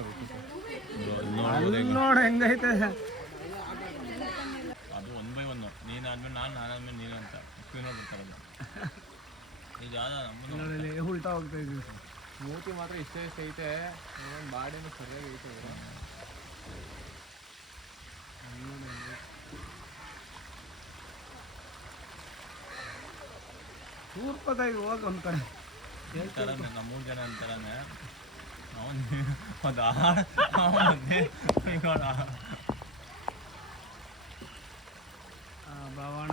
ನೋಡು ಹೆಂಗೈತೆ ಅದು 1 by 1. ನೀನಾದ್ಮೇಲೆ ನಾನಾದ್ಮೇಲೆ ನೀನು ಅಂತ ನೋಡ್ಬಿಡ್ತಾರಲ್ಲ. ಈಗ ನಮ್ಮನ್ನು ಉಲ್ಟಾ ಹೋಗ್ತಾ ಇದ್ದೀವಿ. ಮೂತಿ ಮಾತ್ರ ಇಷ್ಟೇ ಐತೆ, ಬಾಡಿನೂ ಸರಿಯಾಗಿ ಐತೆ. ಸೂರ್ಪದಾಗಿ ಹೋಗಿ ಒಂದು ಕಡೆ ಹೇಳ್ತಾರೆ. ನಮ್ಮ 3 ಜನ ಅಂತಾರನೆ ಭಾವಣ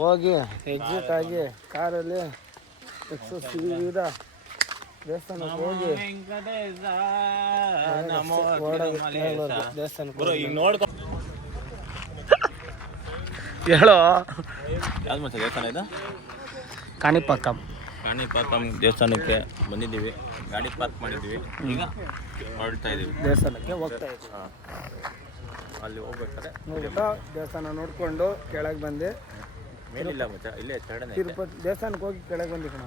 ಹೋಗಿ ಎಕ್ಸಿಟ್ ಆಗಿ ಕಾರಲ್ಲಿ ಸೀದಾ ದೇವಸ್ಥಾನಕ್ಕೆ ಹೋಗಿ ದೇವಸ್ಥಾನಕ್ಕೆ ಈಗ ನೋಡ್ಕೊ. ಹೇಳೋ ಯಾವ್ದು ಮತ್ತೆ ದೇವಸ್ಥಾನ ಇದು? ಕಾಣಿಪಾಕಂ ದೇವಸ್ಥಾನಕ್ಕೆ ಬಂದಿದ್ದೀವಿ, ಗಾಡಿ ಪಾರ್ಕ್ ಮಾಡಿದ್ದೀವಿ, ಈಗ ಹೊರಡ್ತಾ ಇದ್ದೀವಿ ದೇವಸ್ಥಾನಕ್ಕೆ ಹೋಗ್ತಾ ಇದ್ದೀವಿ. ಅಲ್ಲಿ ಹೋಗ್ಬೇಕಾದ್ರೆ ಹೋಗ್ಬಿಟ್ಟು ದೇವಸ್ಥಾನ ನೋಡ್ಕೊಂಡು ಕೆಳಗೆ ಬಂದು ಮೇಲಿಲ್ಲ ಮಚ್ಚ, ಇಲ್ಲೇ ಚರಡನೆ ತಿರುಪತಿ ದೇವಸ್ಥಾನಕ್ಕೆ ಹೋಗಿ ಕೆಳಗೆ ಬಂದು ಕಣ.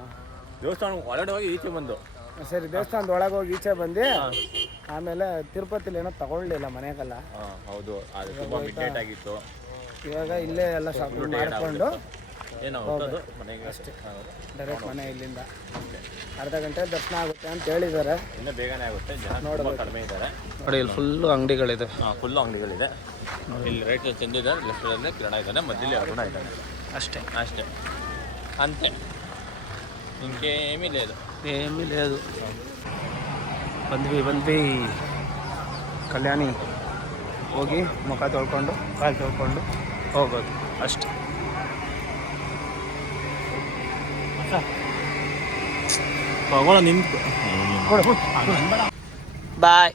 ದೇವಸ್ಥಾನ ಒಳಗಡೆ ಹೋಗಿ ಈಚೆ ಬಂದು ಸರಿ, ದೇವಸ್ಥಾನದ ಒಳಗೆ ಹೋಗಿ ಈಚೆ ಬಂದು ಆಮೇಲೆ ತಿರುಪತಿಲಿ ಏನೋ ತಗೊಳ್ಳಿಲ್ಲ ಮನೆಗೆಲ್ಲ. ಹೌದು, ಅದು ತುಂಬ ಮಿಡ್ ಆಗಿತ್ತು. ಇವಾಗ ಇಲ್ಲೇ ಎಲ್ಲ ಶಾಪಿಂಗ್ ಮಾಡಿಕೊಂಡು ಏನೋ ಹೋಗೋದು ಮನೆಗೆ ಅಷ್ಟೇ. ಡೈರೆಕ್ಟ್ ಮನೆ ಇಲ್ಲಿಂದ ಅರ್ಧ ಗಂಟೆ ದರ್ಶನ ಆಗುತ್ತೆ ಅಂತ ಹೇಳಿದ್ದಾರೆ. ಇನ್ನೂ ಬೇಗನೆ ಆಗುತ್ತೆ, ಜನ ತುಂಬ ಕಡಿಮೆ ಇದ್ದಾರೆ. ನೋಡಿ ಇಲ್ಲಿ ಫುಲ್ಲು ಅಂಗಡಿಗಳಿದೆ. ಫುಲ್ಲು ಅಂಗಡಿಗಳಿದೆ. ಇಲ್ಲಿ ರೈಟ್ ಚಂದ ಇದೆ, ಲೆಫ್ಟಲ್ಲೇ ಕಿರಣ ಇದ್ದಾನೆ, ಮಧ್ಯದಲ್ಲಿ ಅರುಣ ಇದ್ದಾನೆ. అష్టే అంతే, ఇంకేమీ లేదు. ఏమీ లేదు. ಬಂದ್ವಿ ಕಲ್ಯಾಣಿ ಹೋಗಿ ಮುಖ ತೊಳ್ಕೊಂಡು ಕಾಲು ತೊಳ್ಕೊಂಡು ಹೋಗೋದು ಅಷ್ಟೇ. Bye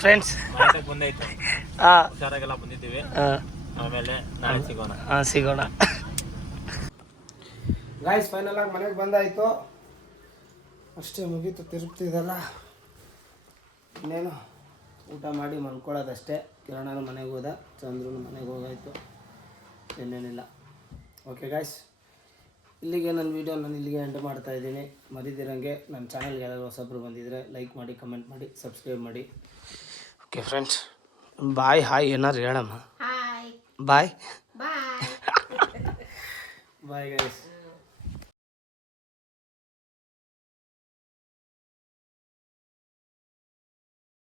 friends. ಬಂದೈತೆ, ಹುಷಾರಾಗೆಲ್ಲ ಬಂದಿದ್ದೀವಿ. ಆಮೇಲೆ ನಾಳೆ ಸಿಗೋಣ. ಗಾಯ್ಸ್ ಫೈನಲ್ ಆಗಿ ಮನೆಗೆ ಬಂದಾಯಿತು, ಅಷ್ಟೇ ಮುಗೀತು. ತಿರುಪ್ತಿ ಇದೆಲ್ಲ ಇನ್ನೇನು ಊಟ ಮಾಡಿ ಮಲ್ಕೊಳ್ಳೋದಷ್ಟೇ. ಕಿರಣನ ಮನೆಗೆ ಹೋದ, ಚಂದ್ರನ ಮನೆಗೆ ಹೋಗಾಯಿತು, ಇನ್ನೇನಿಲ್ಲ. ಓಕೆ ಗಾಯ್ಸ್, ಇಲ್ಲಿಗೆ ನನ್ನ ವೀಡಿಯೋ ನಾನು ಇಲ್ಲಿಗೆ ಎಂಡ್ ಮಾಡ್ತಾಯಿದ್ದೀನಿ. ಮರಿದಿರಂಗೆ ನನ್ನ ಚಾನಲ್ಗೆ ಯಾರಾದ್ರು ಹೊಸಬ್ರು ಬಂದಿದ್ದರೆ ಲೈಕ್ ಮಾಡಿ, ಕಮೆಂಟ್ ಮಾಡಿ, ಸಬ್ಸ್ಕ್ರೈಬ್ ಮಾಡಿ. ಓಕೆ ಫ್ರೆಂಡ್ಸ್, ಬಾಯ್. ಹಾಯ್ ಏನಾರು ಹೇಳಮ್ಮ. ಬಾಯ್ ಬಾಯ್ ಗೈಸ್.